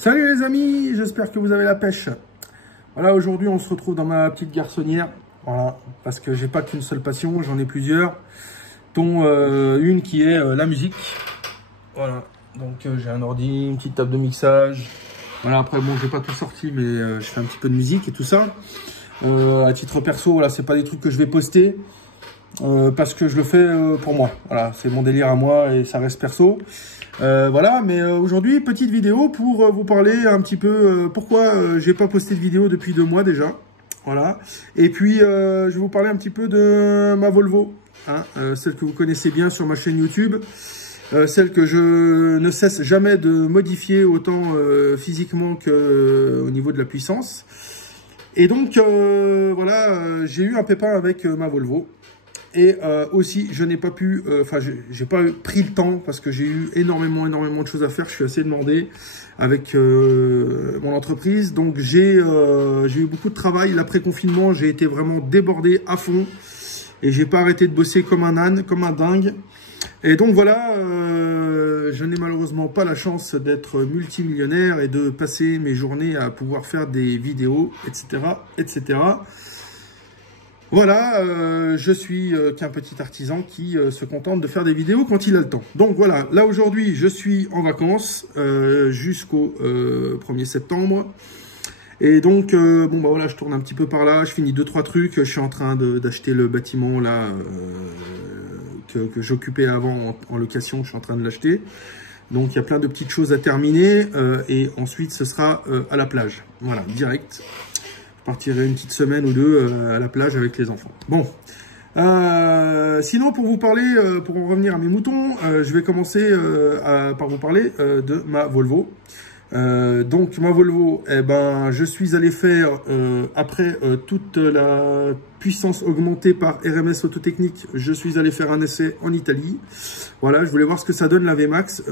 Salut les amis, j'espère que vous avez la pêche. Voilà, aujourd'hui on se retrouve dans ma petite garçonnière. Voilà, parce que j'ai pas qu'une seule passion, j'en ai plusieurs. Dont une qui est la musique. Voilà, donc j'ai un ordi, une petite table de mixage. Voilà, après bon, j'ai pas tout sorti, mais je fais un petit peu de musique et tout ça. À titre perso, voilà, c'est pas des trucs que je vais poster. Parce que je le fais pour moi. Voilà, c'est mon délire à moi et ça reste perso. Voilà, mais aujourd'hui, petite vidéo pour vous parler un petit peu pourquoi j'ai pas posté de vidéo depuis 2 mois déjà. Voilà. Et puis, je vais vous parler un petit peu de ma Volvo, hein, celle que vous connaissez bien sur ma chaîne YouTube. Celle que je ne cesse jamais de modifier autant physiquement qu'au niveau de la puissance. Et donc, voilà, j'ai eu un pépin avec ma Volvo. Et aussi, je n'ai pas pu, j'ai pas pris le temps parce que j'ai eu énormément de choses à faire. Je suis assez demandé avec mon entreprise. Donc, j'ai eu beaucoup de travail. L'après-confinement, j'ai été vraiment débordé à fond. Et j'ai pas arrêté de bosser comme un âne, comme un dingue. Et donc, voilà, je n'ai malheureusement pas la chance d'être multimillionnaire et de passer mes journées à pouvoir faire des vidéos, etc., etc. Voilà, je suis qu'un petit artisan qui se contente de faire des vidéos quand il a le temps. Donc voilà, là aujourd'hui, je suis en vacances jusqu'au 1er septembre. Et donc, bon bah voilà, je tourne un petit peu par là, je finis 2-3 trucs. Je suis en train d'acheter le bâtiment là que j'occupais avant en location, je suis en train de l'acheter. Donc il y a plein de petites choses à terminer et ensuite ce sera à la plage. Voilà, direct. Je partirai une petite semaine ou deux à la plage avec les enfants. Bon, sinon pour vous parler, pour en revenir à mes moutons, je vais commencer par vous parler de ma Volvo. Donc ma Volvo, eh ben, je suis allé faire, après toute la puissance augmentée par RMS Autotechnique, je suis allé faire un essai en Italie. Voilà, je voulais voir ce que ça donne la VMAX,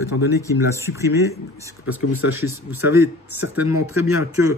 étant donné qu'il me l'a supprimé, parce que vous savez certainement très bien que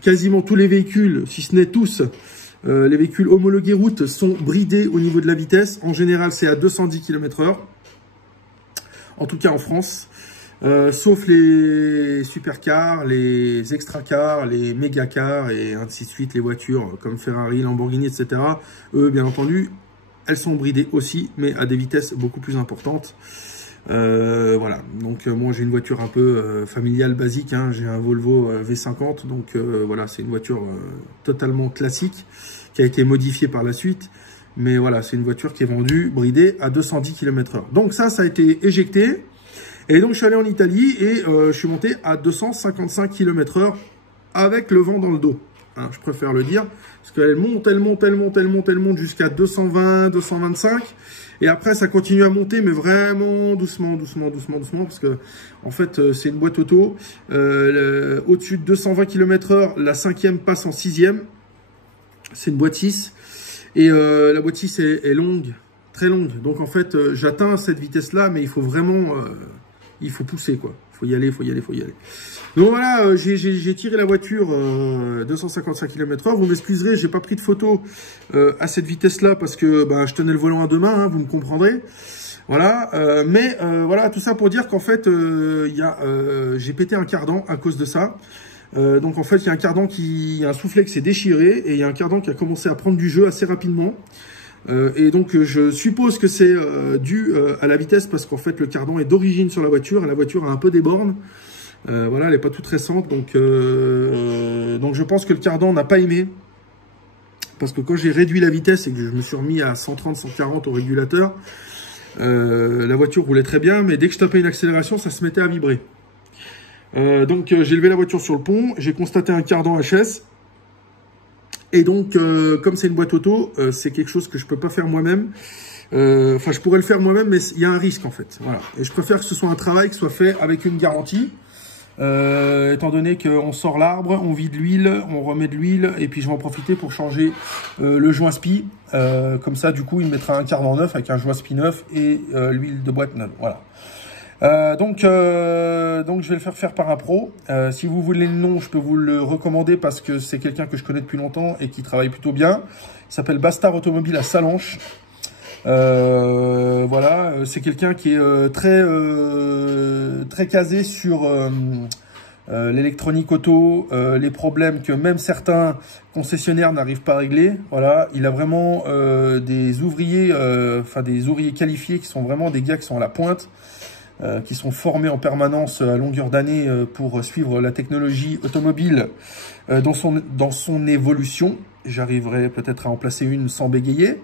quasiment tous les véhicules, si ce n'est tous, les véhicules homologués route sont bridés au niveau de la vitesse. En général, c'est à 210 km/h, en tout cas en France. Sauf les supercars, les extracars, les mégacars et ainsi de suite, les voitures comme Ferrari, Lamborghini, etc. Eux, bien entendu, elles sont bridées aussi, mais à des vitesses beaucoup plus importantes. Voilà, donc moi j'ai une voiture un peu familiale, basique, hein. J'ai un Volvo V50, donc voilà, c'est une voiture totalement classique, qui a été modifiée par la suite. Mais voilà, c'est une voiture qui est vendue, bridée à 210 km/h. Donc ça a été éjecté. Et donc, je suis allé en Italie et je suis monté à 255 km/h avec le vent dans le dos. Hein, je préfère le dire. Parce qu'elle monte, elle monte jusqu'à 220, 225. Et après, ça continue à monter, mais vraiment doucement. Parce que, en fait, c'est une boîte auto. Au-dessus de 220 km/h, la 5e passe en 6e. C'est une boîte 6. Et la boîte 6 est longue, très longue. Donc, en fait, j'atteins cette vitesse-là, mais il faut vraiment... il faut pousser, quoi. Faut y aller. Donc voilà, j'ai tiré la voiture 255 km/h. Vous m'excuserez, j'ai pas pris de photo à cette vitesse-là parce que bah, je tenais le volant à 2 mains, hein, vous me comprendrez. Voilà, mais voilà, tout ça pour dire qu'en fait, j'ai pété un cardan à cause de ça. Donc en fait, il y a un cardan il y a un soufflet qui s'est déchiré et il y a un cardan qui a commencé à prendre du jeu assez rapidement. Et donc je suppose que c'est dû à la vitesse parce qu'en fait le cardan est d'origine sur la voiture et la voiture a un peu des bornes. Voilà, elle n'est pas toute récente, donc je pense que le cardan n'a pas aimé. Parce que quand j'ai réduit la vitesse et que je me suis remis à 130, 140 au régulateur, la voiture roulait très bien, mais dès que je tapais une accélération, ça se mettait à vibrer. Donc j'ai levé la voiture sur le pont, j'ai constaté un cardan HS. Et donc, comme c'est une boîte auto, c'est quelque chose que je peux pas faire moi-même. Enfin, je pourrais le faire moi-même, mais il y a un risque en fait. Voilà. Et je préfère que ce soit un travail qui soit fait avec une garantie. Étant donné qu'on sort l'arbre, on vide l'huile, on remet de l'huile, et puis je vais en profiter pour changer le joint spi. Comme ça, du coup, il mettra un cardan neuf avec un joint spi neuf et l'huile de boîte neuve. Voilà. Donc je vais le faire par un pro. Si vous voulez le nom, je peux vous le recommander parce que c'est quelqu'un que je connais depuis longtemps et qui travaille plutôt bien. Il s'appelle Bastard Automobile à Salanches. Voilà, c'est quelqu'un qui est très casé sur l'électronique auto, les problèmes que même certains concessionnaires n'arrivent pas à régler. Voilà, il a vraiment des ouvriers, des ouvriers qualifiés qui sont vraiment des gars qui sont à la pointe, qui sont formés en permanence à longueur d'année pour suivre la technologie automobile dans son évolution. J'arriverai peut-être à en placer une sans bégayer.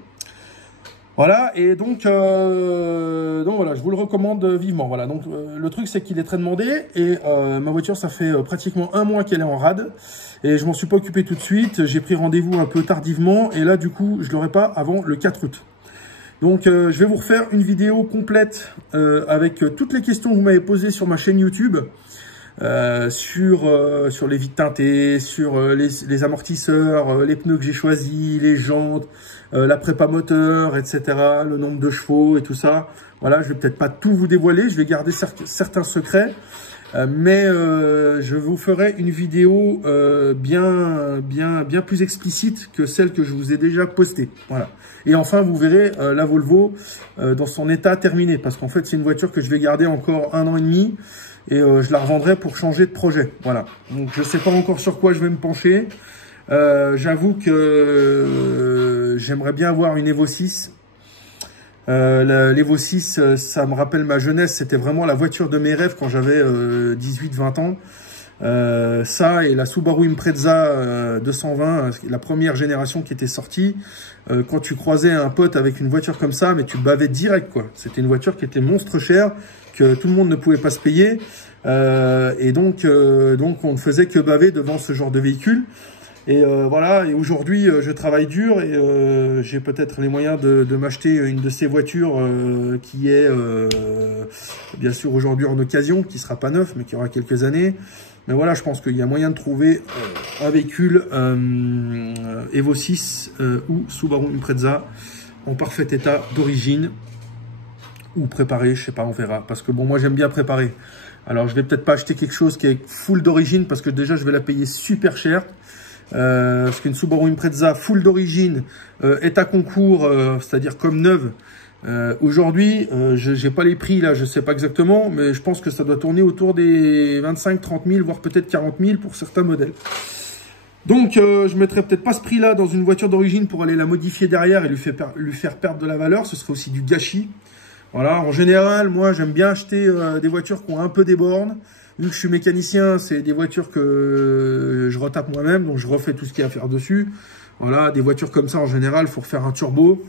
Voilà, et donc voilà, je vous le recommande vivement. Voilà, donc le truc c'est qu'il est très demandé et ma voiture ça fait pratiquement 1 mois qu'elle est en rade et je m'en suis pas occupé tout de suite. J'ai pris rendez-vous un peu tardivement et là du coup je l'aurai pas avant le 4 août. Donc je vais vous refaire une vidéo complète avec toutes les questions que vous m'avez posées sur ma chaîne YouTube. Sur les vitres teintées, sur les amortisseurs, les pneus que j'ai choisis, les jantes, la prépa moteur, etc., le nombre de chevaux et tout ça. Voilà, je vais peut-être pas tout vous dévoiler, je vais garder certains secrets, mais je vous ferai une vidéo bien plus explicite que celle que je vous ai déjà postée. Voilà. Et enfin, vous verrez la Volvo dans son état terminé, parce qu'en fait, c'est une voiture que je vais garder encore 1 an et demi. Et je la revendrai pour changer de projet. Voilà. Donc je sais pas encore sur quoi je vais me pencher. J'avoue que j'aimerais bien avoir une Evo 6. L'Evo 6, ça me rappelle ma jeunesse. C'était vraiment la voiture de mes rêves quand j'avais 18-20 ans. Ça et la Subaru Impreza 220, la première génération qui était sortie. Quand tu croisais un pote avec une voiture comme ça, mais tu bavais direct, quoi. C'était une voiture qui était monstre chère, que tout le monde ne pouvait pas se payer. Et donc on ne faisait que baver devant ce genre de véhicule. Et voilà, et aujourd'hui, je travaille dur et j'ai peut-être les moyens de m'acheter une de ces voitures qui est, bien sûr, aujourd'hui en occasion, qui sera pas neuf, mais qui aura quelques années. Mais voilà, je pense qu'il y a moyen de trouver un véhicule Evo 6 ou Subaru Impreza en parfait état d'origine ou préparé, je sais pas, on verra. Parce que bon, moi j'aime bien préparer. Alors je vais peut-être pas acheter quelque chose qui est full d'origine parce que déjà je vais la payer super cher. Parce qu'une Subaru Impreza full d'origine, état concours, c'est-à-dire comme neuve, aujourd'hui, j'ai pas les prix là, je sais pas exactement, mais je pense que ça doit tourner autour des 25-30 000, voire peut-être 40 000 pour certains modèles. Donc, je mettrais peut-être pas ce prix-là dans une voiture d'origine pour aller la modifier derrière et lui faire perdre de la valeur. Ce serait aussi du gâchis. Voilà, en général, moi, j'aime bien acheter des voitures qui ont un peu des bornes. Vu que je suis mécanicien, c'est des voitures que je retape moi-même, donc je refais tout ce qu'il y a à faire dessus. Voilà, des voitures comme ça, en général, il faut refaire un turbo,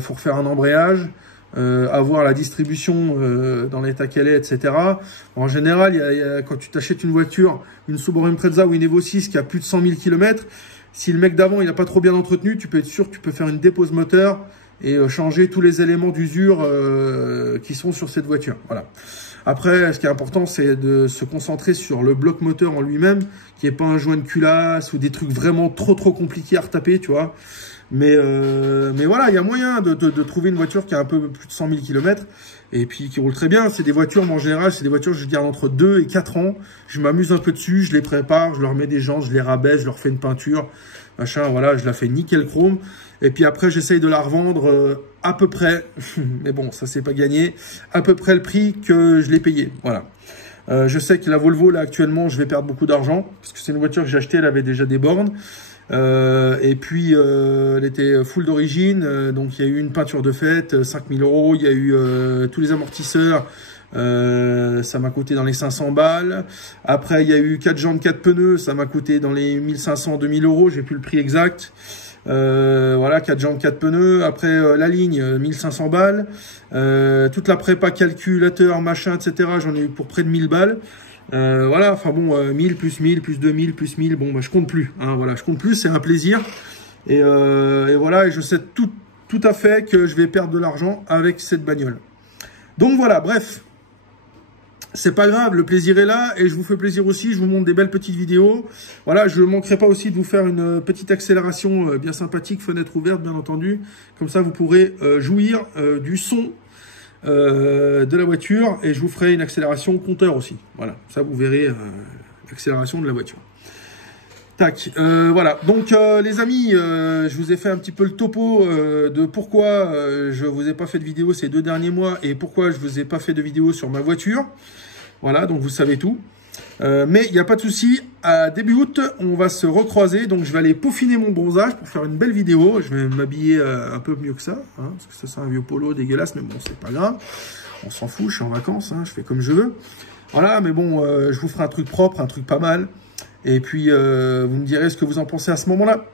faut refaire un embrayage, avoir la distribution dans l'état qu'elle est, etc. En général, quand tu t'achètes une voiture, une Subaru Impreza ou une Evo 6 qui a plus de 100 000 km, si le mec d'avant il n'a pas trop bien entretenu, tu peux être sûr que tu peux faire une dépose moteur et changer tous les éléments d'usure qui sont sur cette voiture. Voilà. Après, ce qui est important, c'est de se concentrer sur le bloc moteur en lui-même, qui n'est pas un joint de culasse ou des trucs vraiment trop compliqués à retaper, tu vois. Mais voilà, il y a moyen de trouver une voiture qui a un peu plus de 100 000 km et puis qui roule très bien. C'est des voitures, mais en général, c'est des voitures, je garde entre 2 et 4 ans. Je m'amuse un peu dessus, je les prépare, je leur mets des jantes, je les rabaisse, je leur fais une peinture, machin, voilà, je la fais nickel chrome. Et puis après, j'essaye de la revendre à peu près, mais bon, ça c'est pas gagné, à peu près le prix que je l'ai payé. Voilà. Je sais que la Volvo, là, actuellement, je vais perdre beaucoup d'argent, parce que c'est une voiture que j'ai achetée, elle avait déjà des bornes. Et puis, elle était full d'origine, donc il y a eu une peinture de fête, 5 000 €, il y a eu tous les amortisseurs, ça m'a coûté dans les 500 balles. Après, il y a eu 4 jantes, 4 pneus, ça m'a coûté dans les 1500, 2000 €, j'ai plus le prix exact. Voilà, 4 jantes, 4 pneus. Après, la ligne, 1500 balles. Toute la prépa, calculateur, machin, etc. J'en ai eu pour près de 1000 balles. Voilà, enfin bon, 1000 plus 1000 plus 2000 plus 1000. Bon, bah, je compte plus. Hein, voilà, je compte plus, c'est un plaisir. Et voilà, et je sais tout à fait que je vais perdre de l'argent avec cette bagnole. Donc voilà, bref. C'est pas grave, le plaisir est là et je vous fais plaisir aussi, je vous montre des belles petites vidéos. Voilà, je ne manquerai pas aussi de vous faire une petite accélération bien sympathique, fenêtre ouverte bien entendu. Comme ça, vous pourrez jouir du son de la voiture et je vous ferai une accélération compteur aussi. Voilà, ça vous verrez l'accélération de la voiture. Tac, voilà. Donc les amis, je vous ai fait un petit peu le topo de pourquoi je vous ai pas fait de vidéo ces 2 derniers mois et pourquoi je vous ai pas fait de vidéo sur ma voiture. Voilà, donc vous savez tout. Mais il n'y a pas de souci, à début août, on va se recroiser. Donc je vais aller peaufiner mon bronzage pour faire une belle vidéo. Je vais m'habiller un peu mieux que ça, hein, parce que ça c'est un vieux polo dégueulasse, mais bon, c'est pas grave. On s'en fout, je suis en vacances, hein, je fais comme je veux. Voilà, mais bon, je vous ferai un truc propre, un truc pas mal. Et puis, vous me direz ce que vous en pensez à ce moment-là.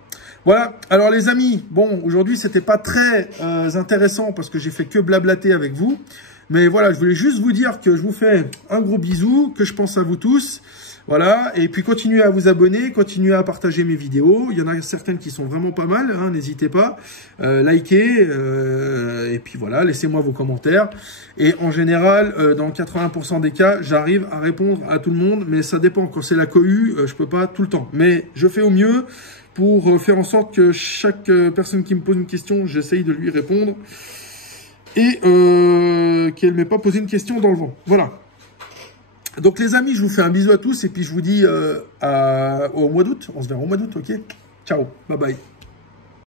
Voilà, alors les amis, bon, aujourd'hui, c'était pas très intéressant parce que j'ai fait que blablater avec vous. Mais voilà, je voulais juste vous dire que je vous fais un gros bisou, que je pense à vous tous. Voilà, et puis continuez à vous abonner, continuez à partager mes vidéos. Il y en a certaines qui sont vraiment pas mal, hein, n'hésitez pas. Likez, et puis voilà, laissez-moi vos commentaires. Et en général, dans 80% des cas, j'arrive à répondre à tout le monde, mais ça dépend. Quand c'est la cohue, je peux pas tout le temps. Mais je fais au mieux pour faire en sorte que chaque personne qui me pose une question, j'essaye de lui répondre. Et qu'elle ne m'ait pas posé une question dans le vent. Voilà. Donc les amis, je vous fais un bisou à tous et puis je vous dis au mois d'août. On se verra au mois d'août, ok? Ciao, bye bye.